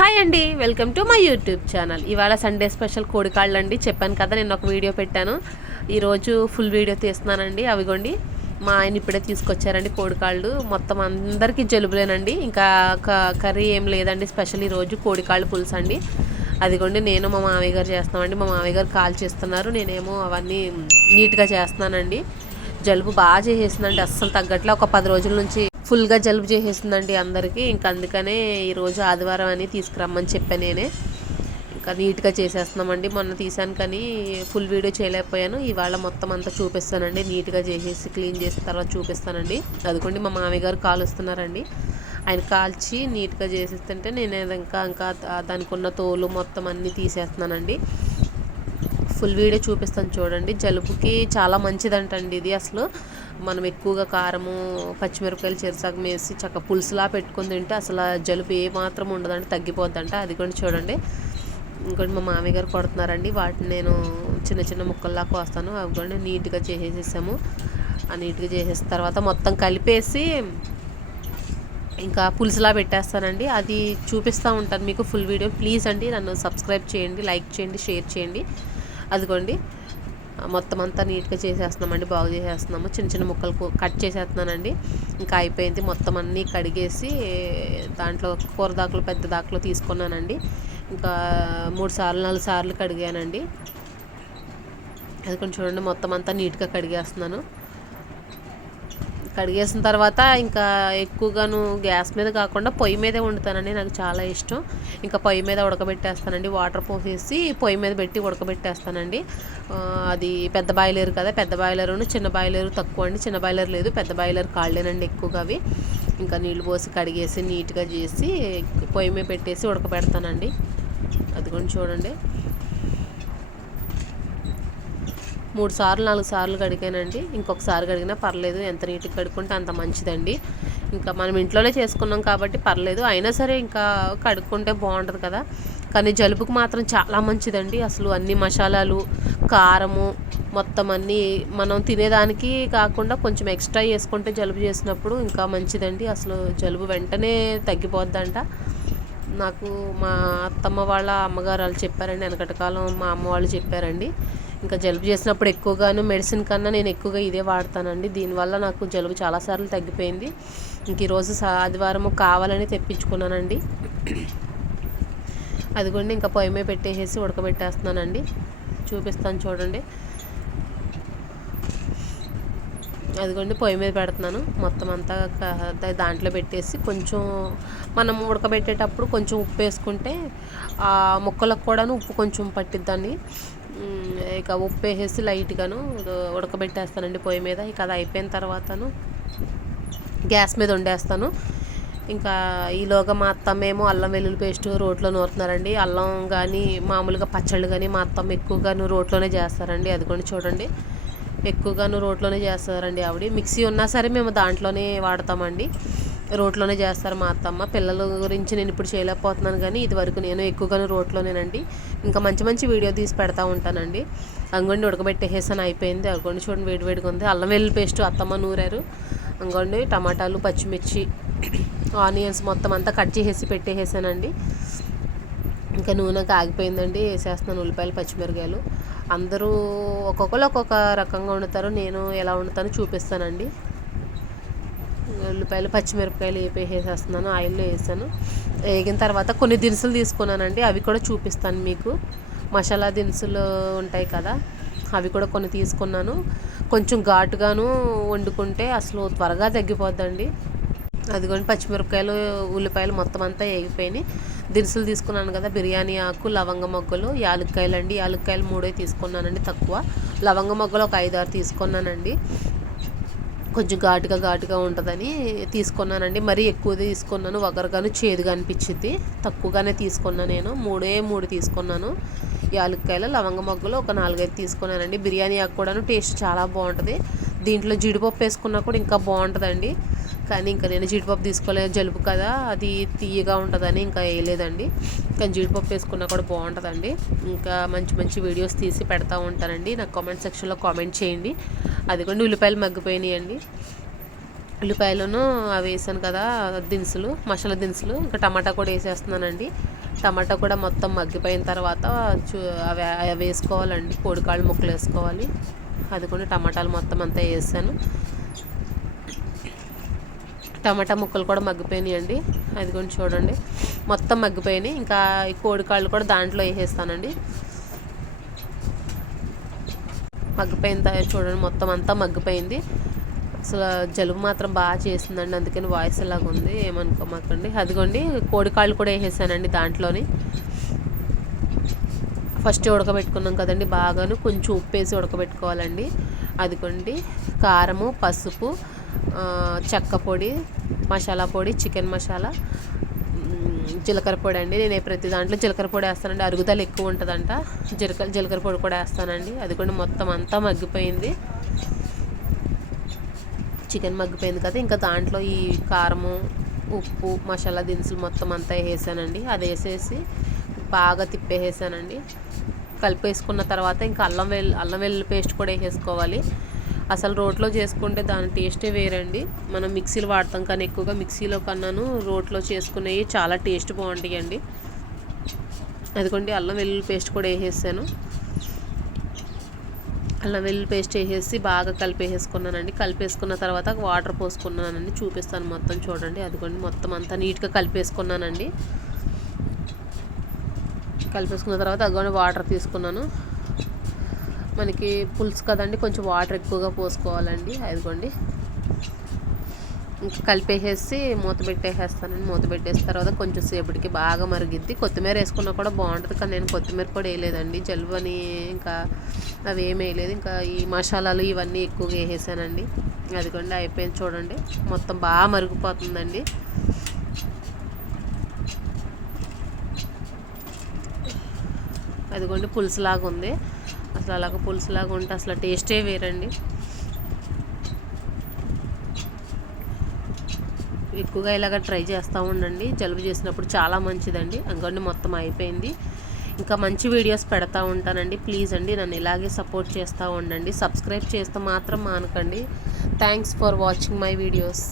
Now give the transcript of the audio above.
Hi అండి, welcome to my YouTube channel. ఇవాళ Sunday special కోడికాళ్ళు అండి. చెప్పాను కదా, నేను ఒక వీడియో పెట్టాను. ఈరోజు ఫుల్ వీడియో తీస్తున్నానండి. అవిగోండి, మా ఆయన ఇప్పుడే తీసుకొచ్చారండి కోడికాళ్ళు. మొత్తం అందరికీ జలుబులేనండి. ఇంకా కర్రీ ఏం లేదండి స్పెషల్. ఈరోజు కోడికాళ్ళు పులుసు అండి. అదిగోండి, నేను మా మామయ్య గారు చేస్తున్నామండి. మా మామయ్య గారు కాల్ చేస్తున్నారు, నేనేమో అవన్నీ నీట్గా చేస్తున్నానండి. జలుబు బాగా చేసేసిందండి, అస్సలు తగ్గట్లే. ఒక 10 రోజుల నుంచి ఫుల్గా జలుబు చేసేసిందండి అందరికీ. ఇంకా అందుకనే ఈరోజు ఆదివారం అని తీసుకురమ్మని చెప్పాను నేనే. ఇంకా నీట్గా చేసేస్తున్నామండి. మొన్న తీసాను కానీ ఫుల్ వీడియో చేయలేకపోయాను. ఇవాళ మొత్తం అంతా చూపిస్తానండి, నీట్గా చేసేసి క్లీన్ చేసిన తర్వాత చూపిస్తానండి. అదిగోండి, మా మామయ్య గారు కాలుస్తున్నారండి. ఆయన కాల్చి నీట్గా చేసేస్తుంటే నేను ఇంకా దానికి ఉన్న తోలు మొత్తం అన్నీ తీసేస్తున్నానండి. ఫుల్ వీడియో చూపిస్తాను చూడండి. జలుబుకి చాలా మంచిదంటండి ఇది. అసలు మనం ఎక్కువగా కారము, పచ్చిమిరపకాయలు చెరసగం వేసి చక్కగా పులుసులా పెట్టుకుని తింటే అసలు జలుబు ఏ మాత్రం ఉండదంటే తగ్గిపోద్దంట. అది కూడా చూడండి. ఇంకోటి మా మామయ్య గారు కొడుతున్నారండి. వాటిని నేను చిన్న చిన్న ముక్కల్లా కోస్తాను. అవి కూడా నీట్గా చేసేసాము. ఆ నీట్గా చేసేసిన తర్వాత మొత్తం కలిపేసి ఇంకా పులుసులా పెట్టేస్తానండి. అది చూపిస్తూ ఉంటాను మీకు ఫుల్ వీడియో. ప్లీజ్ అండి నన్ను సబ్స్క్రైబ్ చేయండి, లైక్ చేయండి, షేర్ చేయండి. అదిగోండి, మొత్తం అంతా నీట్గా చేసేస్తున్నామండి, బాగు చేసేస్తున్నాము. చిన్న చిన్న ముక్కలు కట్ చేసేస్తున్నానండి. ఇంకా అయిపోయింది. మొత్తం అన్నీ కడిగేసి దాంట్లో కూర దాకలు పెద్ద దాకలు తీసుకున్నానండి. ఇంకా 3 సార్లు 4 సార్లు కడిగానండి. అది కొంచెం చూడండి, మొత్తం అంతా నీట్గా కడిగేస్తున్నాను. కడిగేసిన తర్వాత ఇంకా ఎక్కువగాను గ్యాస్ మీద కాకుండా పొయ్యి మీదే వండుతానండి. నాకు చాలా ఇష్టం. ఇంకా పొయ్యి మీద ఉడకబెట్టేస్తానండి. వాటర్ పోసేసి పొయ్యి మీద పెట్టి ఉడకబెట్టేస్తానండి. అది పెద్ద బాయిలర్ కదా, పెద్ద బాయిలరును చిన్న బాయిలరు తక్కువ అండి. చిన్న బాయిలర్ లేదు, పెద్ద బాయిలర్ కాళ్ళేనండి ఎక్కువగా అవి. ఇంకా నీళ్ళు పోసి కడిగేసి నీట్గా చేసి పొయ్యి మీద పెట్టేసి ఉడకబెడతానండి. అది కూడా చూడండి, 3 సార్లు 4 సార్లు కడిగానండి. ఇంకొకసారి కడిగినా పర్లేదు, ఎంత నీట్గా కడుక్కుంటే అంత మంచిదండి. ఇంకా మనం ఇంట్లోనే చేసుకున్నాం కాబట్టి పర్లేదు. అయినా సరే ఇంకా కడుక్కుంటే బాగుంటుంది కదా. కానీ జలుబుకు మాత్రం చాలా మంచిదండి. అసలు అన్ని మసాలాలు, కారము మొత్తం అన్నీ మనం తినేదానికి కాకుండా కొంచెం ఎక్స్ట్రా వేసుకుంటే జలుబు చేసినప్పుడు ఇంకా మంచిదండి. అసలు జలుబు వెంటనే తగ్గిపోద్దంట. నాకు మా అత్తమ్మ వాళ్ళ అమ్మగారు వాళ్ళు చెప్పారండి. వెనకటి కాలం మా అమ్మ వాళ్ళు చెప్పారండి. ఇంకా జలుబు చేసినప్పుడు ఎక్కువగాను మెడిసిన్ కన్నా నేను ఎక్కువగా ఇదే వాడతానండి. దీనివల్ల నాకు జలుబు చాలాసార్లు తగ్గిపోయింది. ఇంక ఈరోజు ఆదివారం కావాలని తెప్పించుకున్నానండి. అదిగోండి, ఇంకా పొయ్యి మీద పెట్టేసి ఉడకబెట్టేస్తున్నానండి. చూపిస్తాను చూడండి. అదిగోండి, పొయ్యి మీద పెడుతున్నాను. మొత్తం అంతా దాంట్లో పెట్టేసి కొంచెం మనం ఉడకబెట్టేటప్పుడు కొంచెం ఉప్పు వేసుకుంటే ఆ ముక్కలకు కూడాను ఉప్పు కొంచెం పట్టిద్దండి. ఇక ఉప్పు వేసేసి లైట్గాను ఉడకబెట్టేస్తానండి పొయ్యి మీద. ఇక అది అయిపోయిన తర్వాతను గ్యాస్ మీద వండేస్తాను. ఇంకా ఈలోగా మా అత్తమ్మేమో అల్లం వెల్లుల్లి పేస్ట్ రోట్లో నూరుతున్నారండి. అల్లం కానీ మామూలుగా పచ్చళ్ళు కానీ మా అత్తమ్మ ఎక్కువగాను రోట్లోనే చేస్తారండి. అది కూడా చూడండి, ఎక్కువగాను రోట్లోనే చేస్తారండి ఆవిడ. మిక్సీ ఉన్నా సరే మేము దాంట్లోనే వాడతామండి. రోట్లోనే చేస్తారు మా అత్తమ్మ. పిల్లల గురించి నేను ఇప్పుడు చేయలేకపోతున్నాను కానీ ఇదివరకు నేను ఎక్కువగాను రోట్లోనేనండి. ఇంకా మంచి మంచి వీడియో తీసి పెడతా ఉంటానండి. అంగొండి ఉడకబెట్టేసాను, అయిపోయింది. అంగొండి చూడండి, వేడివేడిగా ఉంది. అల్లం వెల్లుల్లి పేస్ట్ అత్తమ్మ నూరారు. అంగొండి టమాటాలు, పచ్చిమిర్చి, ఆనియన్స్ మొత్తం అంతా కట్ చేసేసి పెట్టేసానండి. ఇంకా నూనె కాగిపోయిందండి, వేసేస్తున్నాను ఉల్లిపాయలు, పచ్చిమిరకాయలు. అందరూ ఒక్కొక్కరు ఒక్కొక్క రకంగా వండుతారు. నేను ఎలా వండుతానో చూపిస్తానండి. ఉల్లిపాయలు, పచ్చిమిరపకాయలు వేసేస్తున్నాను, ఆయిల్లో వేసాను. వేగిన తర్వాత కొన్ని దినుసులు తీసుకున్నానండి, అవి కూడా చూపిస్తాను మీకు. మసాలా దినుసులు ఉంటాయి కదా, అవి కూడా కొన్ని తీసుకున్నాను. కొంచెం ఘాటుగాను వండుకుంటే అసలు త్వరగా తగ్గిపోద్దండి. అదిగోండి, పచ్చిమిరపకాయలు, ఉల్లిపాయలు మొత్తం అంతా వేగిపోయినాయి. దినుసులు తీసుకున్నాను కదా, బిర్యానీ ఆకు, లవంగ మొగ్గలు, యాలక్కాయలు అండి. యాలక్కాయలు 3 తీసుకున్నానండి, తక్కువ. లవంగ మొగ్గలు ఒక 5-6 తీసుకున్నానండి. కొంచెం ఘాటుగా ఉంటుందని తీసుకున్నానండి. మరీ ఎక్కువ తీసుకున్నాను, వగరుగాను చేదుగా అనిపించింది. తక్కువగానే తీసుకున్నాను, నేను 3 తీసుకున్నాను. యాలక్కాయలు, లవంగ మొగ్గలు ఒక 4-5 తీసుకున్నానండి. బిర్యానీ ఆకు కూడాను టేస్ట్ చాలా బాగుంటుంది. దీంట్లో జీడిపప్పు వేసుకున్నా కూడా ఇంకా బాగుంటుందండి. కానీ ఇంకా నేను జీడిపప్పు తీసుకోలేదు, జలుబు కదా, అది తీయగా ఉంటుందని ఇంకా వేయలేదండి. కానీ జీడిపప్పు వేసుకున్నా కూడా బాగుంటుందండి. ఇంకా మంచి మంచి వీడియోస్ తీసి పెడతా ఉంటానండి. నాకు కామెంట్ సెక్షన్లో కామెంట్ చేయండి. అది కూడా ఉల్లిపాయలు మగ్గిపోయినాయండి. ఉల్లిపాయలను అవి వేసాను కదా దినుసులు, మసాలా దినుసులు. ఇంకా టమాటా కూడా వేసేస్తున్నానండి. టమాటా కూడా మొత్తం మగ్గిపోయిన తర్వాత అవి వేసుకోవాలండి, కోడికాళ్ళు ముక్కలు వేసుకోవాలి. అది కూడా టమాటాలు మొత్తం అంతా వేసాను. టమాటా ముక్కలు కూడా మగ్గిపోయినాయి అండి. అది కూడా చూడండి మొత్తం మగ్గిపోయినాయి. ఇంకా ఈ కోడికాళ్ళు కూడా దాంట్లో వేసేస్తానండి. మగ్గిపోయిన చూడండి మొత్తం అంతా మగ్గిపోయింది. అసలు జలుబు మాత్రం బాగా చేసిందండి, అందుకని వాయిస్ ఇలాగ ఉంది, ఏమనుకోమాకండి. అదిగోండి కోడికాళ్ళు కూడా వేసేసానండి దాంట్లోని. ఫస్ట్ ఉడకబెట్టుకున్నాం కదండి, బాగాను కొంచెం ఉప్పు వేసి ఉడకబెట్టుకోవాలండి. అదిగోండి కారము, పసుపు, చెక్క పొడి, మసాలా పొడి, చికెన్ మసాలా, జీలకర్ర పొడి అండి. నేను ప్రతి దాంట్లో జీలకర్ర పొడి వేస్తానండి, అరుగుదల ఎక్కువ ఉంటుందంట. జీలకర్ర పొడి కూడా వేస్తానండి. అది కూడా మొత్తం అంతా మగ్గిపోయింది. చికెన్ మగ్గిపోయింది కదా, ఇంకా దాంట్లో ఈ కారము, ఉప్పు, మసాలా దినుసులు మొత్తం అంతా వేసానండి. అది వేసేసి బాగా తిప్పేసానండి. కలిపేసుకున్న తర్వాత ఇంకా అల్లం వెల్లుల్లి పేస్ట్ కూడా వేసేసుకోవాలి. అసలు రోట్లో చేసుకుంటే దాని టేస్టే వేరండి. మనం మిక్సీలు వాడతాం కానీ ఎక్కువగా మిక్సీలో కన్నాను రోట్లో చేసుకునేవి చాలా టేస్ట్ బాగుంటాయండి. అదిగోండి అల్లం వెల్లుల్లి పేస్ట్ కూడా వేసేసాను. అల్లం వెల్లుల్లి పేస్ట్ వేసేసి బాగా కలిపేసుకున్నానండి. కలిపేసుకున్న తర్వాత వాటర్ పోసుకున్నానండి, చూపిస్తాను మొత్తం చూడండి. అదిగోండి మొత్తం అంతా నీట్గా కలిపేసుకున్నానండి. కలిపేసుకున్న తర్వాత అదిగోండి వాటర్ తీసుకున్నాను. మనకి పులుసు కదండి, కొంచెం వాటర్ ఎక్కువగా పోసుకోవాలండి. అదిగోండి ఇంకా కలిపేసేసి మూత పెట్టేసేస్తానండి. మూత పెట్టేసిన తర్వాత కొంచెం సేపటికి బాగా మరిగిద్ది. కొత్తిమీర వేసుకున్నా కూడా బాగుంటుంది, కానీ నేను కొత్తిమీర కూడా వేయలేదండి, జలుబు అని ఇంకా అవి ఏమి వేయలేదు. ఇంకా ఈ మసాలాలు ఇవన్నీ ఎక్కువగా వేసేసానండి. అదిగోండి అయిపోయింది చూడండి, మొత్తం బాగా మరిగిపోతుందండి. అదిగోండి పులుసులాగా ఉంది. అసలు అలాగ పులుసులాగా ఉంటే అసలు టేస్టే వేరండి. ఎక్కువగా ఇలాగ ట్రై చేస్తూ ఉండండి, జలుబు చేసినప్పుడు చాలా మంచిదండి. అందుకని మొత్తం అయిపోయింది. ఇంకా మంచి వీడియోస్ పెడతా ఉంటానండి. ప్లీజ్ అండి నన్ను ఇలాగే సపోర్ట్ చేస్తూ ఉండండి. సబ్స్క్రైబ్ చేస్తే మాత్రం మానకండి. Thanks for watching my videos.